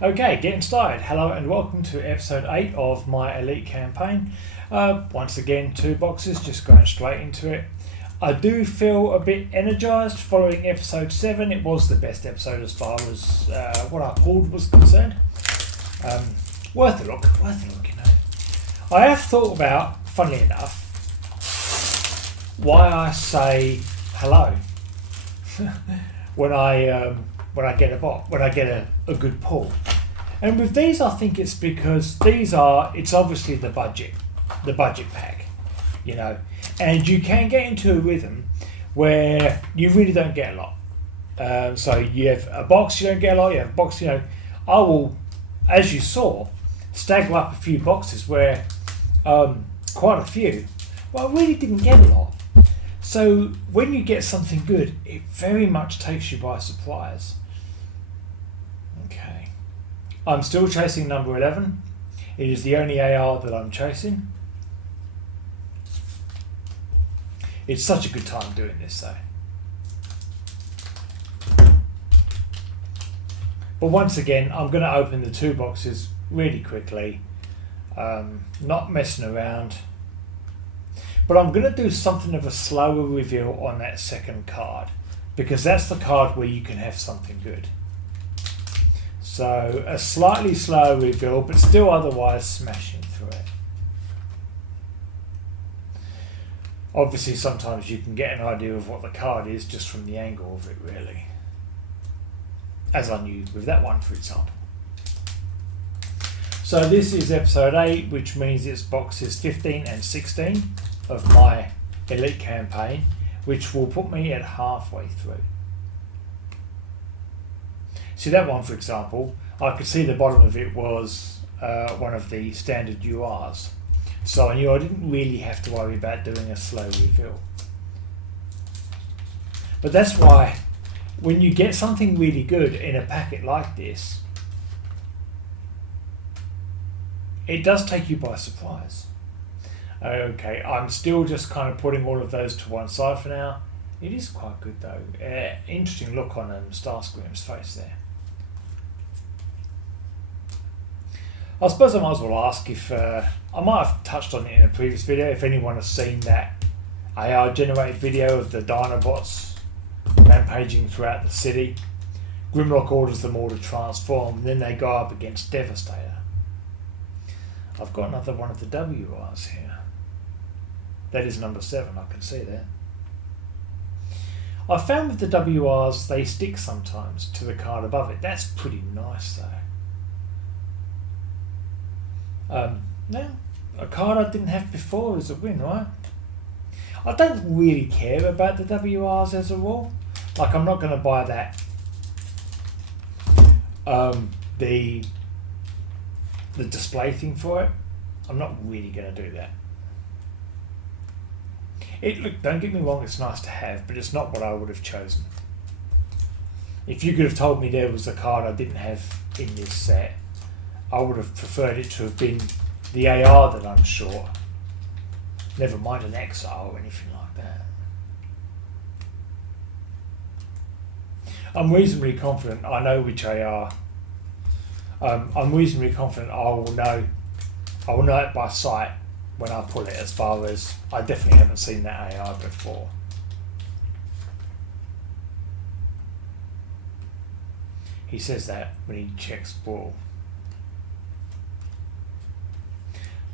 Okay, getting started. Hello and welcome to episode 8 of my Elite campaign. Once again, 2 boxes, just going straight into it. I do feel a bit energised following episode 7. It was the best episode as far as what I pulled was concerned. Worth a look, you know. I have thought about, funnily enough, why I say hello when I get a good pull. And with these, I think it's because it's obviously the budget pack, you know, and you can get into a rhythm where you really don't get a lot. So you have a box, you don't get a lot, you have a box, you know. I will, as you saw, stagger up a few boxes where quite a few, well, I really didn't get a lot. So when you get something good, it very much takes you by surprise. Okay. I'm still chasing number 11. It is the only AR that I'm chasing. It's such a good time doing this though. But once again, I'm going to open the 2 boxes really quickly. Not messing around. But I'm going to do something of a slower reveal on that second card, because that's the card where you can have something good. So a slightly slower reveal, but still otherwise smashing through it. Obviously sometimes you can get an idea of what the card is just from the angle of it, really. As I knew with that one, for example. So this is episode 8, which means it's boxes 15 and 16 of my Elite campaign, which will put me at halfway through. See that one, for example, I could see the bottom of it was one of the standard URs. So I knew I didn't really have to worry about doing a slow reveal. But that's why when you get something really good in a packet like this, it does take you by surprise. Okay, I'm still just kind of putting all of those to one side for now. It is quite good though. Interesting look on Starscream's face there. I suppose I might as well ask if, I might have touched on it in a previous video, if anyone has seen that AI generated video of the Dinobots rampaging throughout the city. Grimlock orders them all to transform, and then they go up against Devastator. I've got another one of the WRs here. That is number 7, I can see that. I found with the WRs they stick sometimes to the card above it. That's pretty nice though. Now, a card I didn't have before is a win, right? I don't really care about the WRs as a rule. Like, I'm not going to buy that. The display thing for it. I'm not really going to do that. Look, don't get me wrong, it's nice to have, but it's not what I would have chosen. If you could have told me there was a card I didn't have in this set, I would have preferred it to have been the AR that I'm short. Never mind an Exile or anything like that. I'm reasonably confident I know which AR. I'm reasonably confident I will know it by sight when I pull it, as far as I definitely haven't seen that AI before. He says that when he checks Brawl.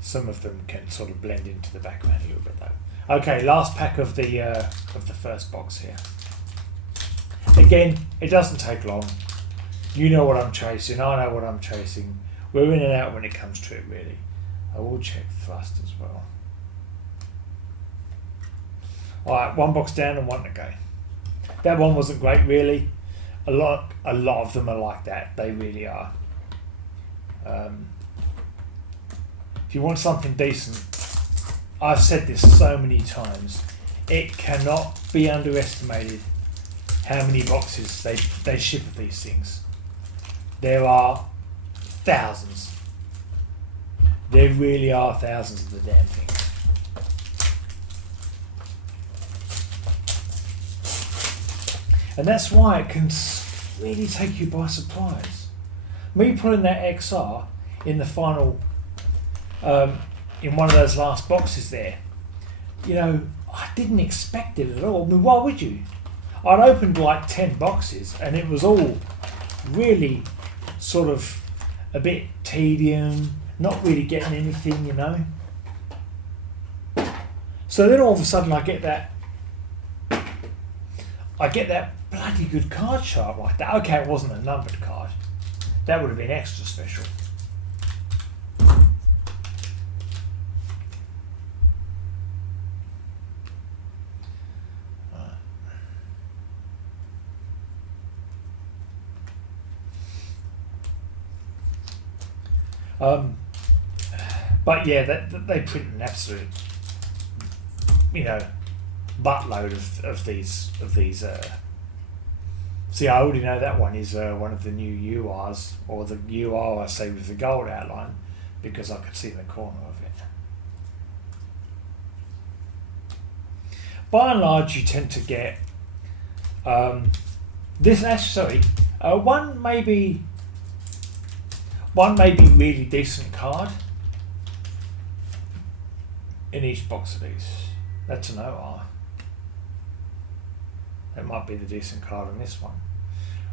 Some of them can sort of blend into the background a little bit though. Okay, last pack of the first box here. Again, it doesn't take long. You know what I'm chasing, I know what I'm chasing. We're in and out when it comes to it, really. I will check thrust as well. Alright, 1 box down and 1 to go. That one wasn't great, really. A lot of them are like that. They really are. If you want something decent, I've said this so many times, it cannot be underestimated how many boxes they ship of these things. There are thousands. There really are thousands of the damn things. And that's why it can really take you by surprise. me pulling that XR in the final, in one of those last boxes there, you know, I didn't expect it at all. I mean, why would you? I'd opened like 10 boxes and it was all really sort of a bit tedium, not really getting anything, you know. So then all of a sudden I get that bloody good card sharp like that. Okay, it wasn't a numbered card. That would have been extra special. But yeah, they print an absolute, you know, buttload of these. See, I already know that one is one of the new URs, or the UR I say with the gold outline, because I could see the corner of it. By and large, you tend to get one maybe really decent card in each box of these. That's an OR. That might be the decent card on this one.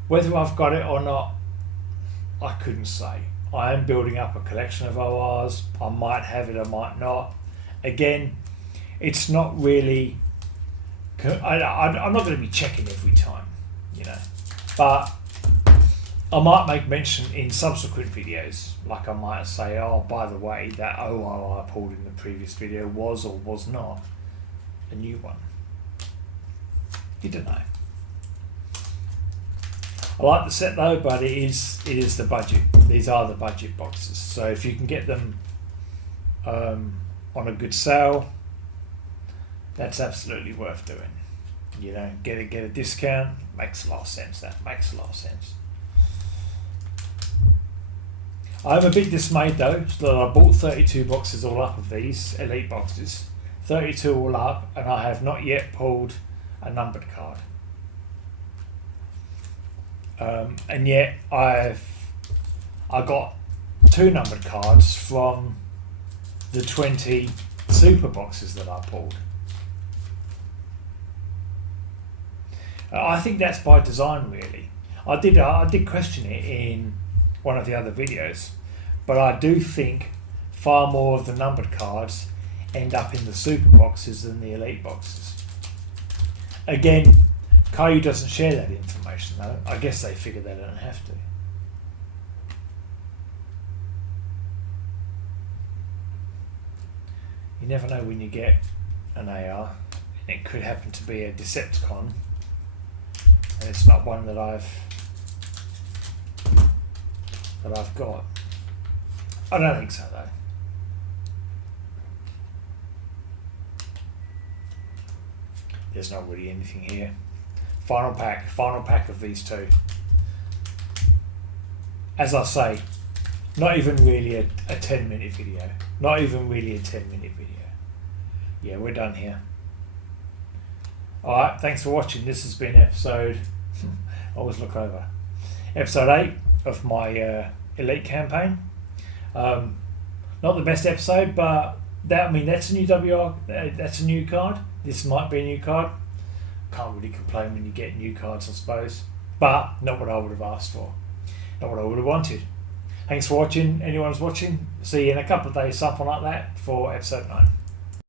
Whether I've got it or not, I couldn't say. I am building up a collection of ORs. I might have it, I might not. Again, it's not really, I'm not going to be checking every time, you know. But I might make mention in subsequent videos, like I might say, oh, by the way, that OR I pulled in the previous video was or was not a new one. You don't know. I like the set though, but it is the budget. These are the budget boxes. So if you can get them on a good sale, that's absolutely worth doing. You know, get a discount, makes a lot of sense. That makes a lot of sense. I'm a bit dismayed though that I bought 32 boxes all up of these elite boxes, 32 all up, and I have not yet pulled a numbered card. And yet I got 2 numbered cards from the 20 super boxes that I pulled. I think that's by design, really. I did question it in one of the other videos, but I do think far more of the numbered cards end up in the super boxes than the elite boxes. Again, Kayou doesn't share that information though. I guess they figure they don't have to. You never know when you get an AR, and it could happen to be a Decepticon, and it's not one that I've got. I don't think so though. There's not really anything here. Final pack of these 2. As I say, not even really a 10-minute video. Not even really a 10-minute video. Yeah, we're done here. Alright, thanks for watching. This has been episode, always look over, episode 8 of my elite campaign. Not the best episode, but that's a new WR, that's a new card. This might be a new card. Can't really complain when you get new cards, I suppose. But not what I would have asked for. Not what I would have wanted. Thanks for watching. Anyone who's watching, see you in a couple of days, something like that, for episode 9.